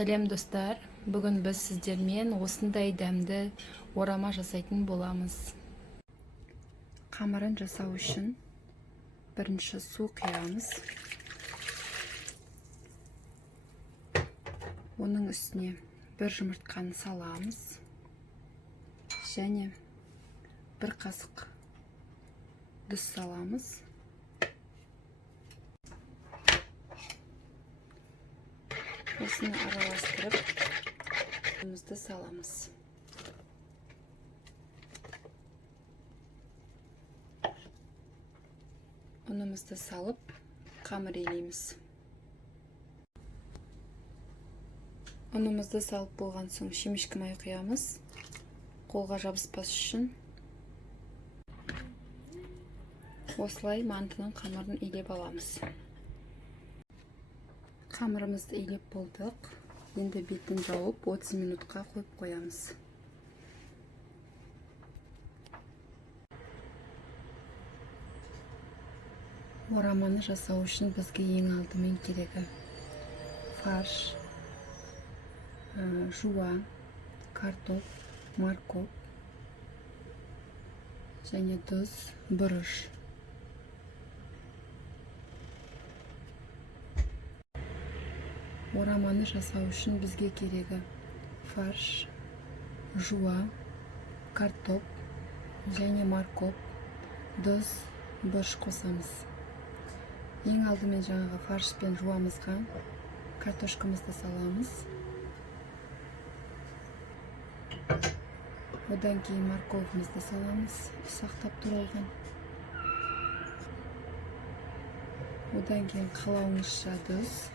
Сәлем достар, бүгін біз сіздермен осындай дәмді орама жасайтын боламыз. Қамырын жасау үшін бірінші су құямыз. Оның үстіне бір жұмыртқаны саламыз. Және бір қасық тұз саламыз. Осыны араластырып, ұнымызды саламыз. Ұнымызды салып, қамыр илейміз. Ұнымызды салып болған соң шемішкі май құямыз. Қолға жабыспас үшін. Осылай мантының қамырын илеп аламыз. Қамырымызды илеп болдық. Енді бетін жауып 30 минутқа қойып қоямыз. Ораманы жасау үшін бізге ең алдымен керегі фарш, жуа, картоп, морковь және тұз, бұрыш. Ораманы жасау үшін бізге керегі фарш, жуа, картоп және морковь, тұз, бұрыш қосамыз. Ең алдымен жаңағы фарш пен жуамызға картошкамызды саламыз. Одан кейін морковьімізді саламыз, ұсақтап туралған. Одан кейін қалауыңызша тұз.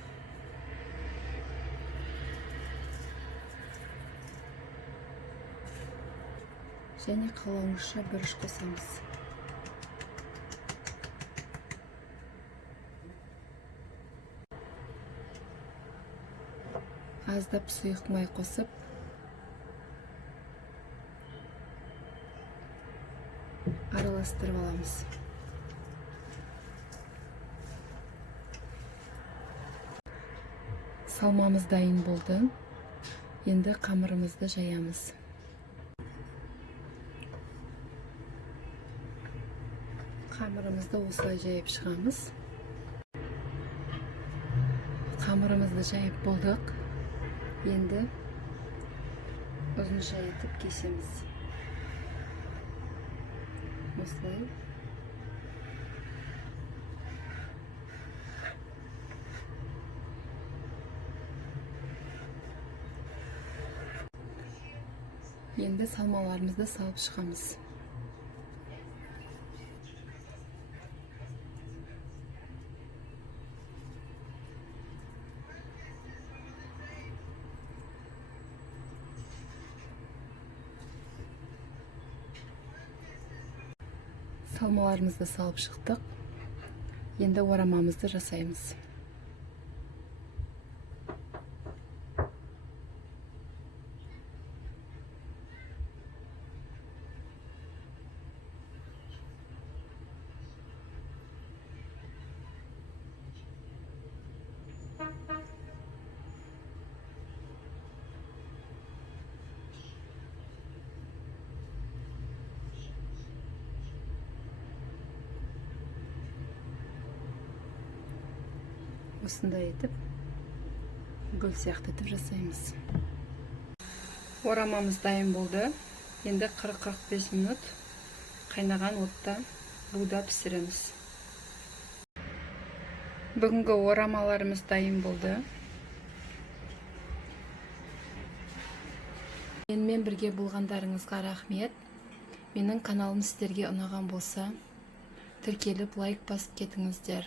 Және қалауыңызша бұрыш қосамыз. Аздап сұйық май қосып, араластырып аламыз. Салмамыз дайын болды. Енді қамырымызды жаямыз. Қамырымызды осылай жайып шығамыз. Қамырымызды жайып болдық. Енді ұзынша етіп кесеміз. Осылай. Енді салмаларымызды салып шығамыз. Салмаларымызды салып шықтық. Енді орамамызды жасаймыз. Осындай етіп, гүл сияқты етіп жасаймыз. Орамамыз дайын болды. Енді 40-45 минут қайнаған отта буда пісіреміз. Бүгінгі орамаларымыз дайын болды. Менімен бірге болғандарыңызға рахмет. Менің каналым сіздерге ұнаған болса, тіркеліп лайк басып кетіңіздер.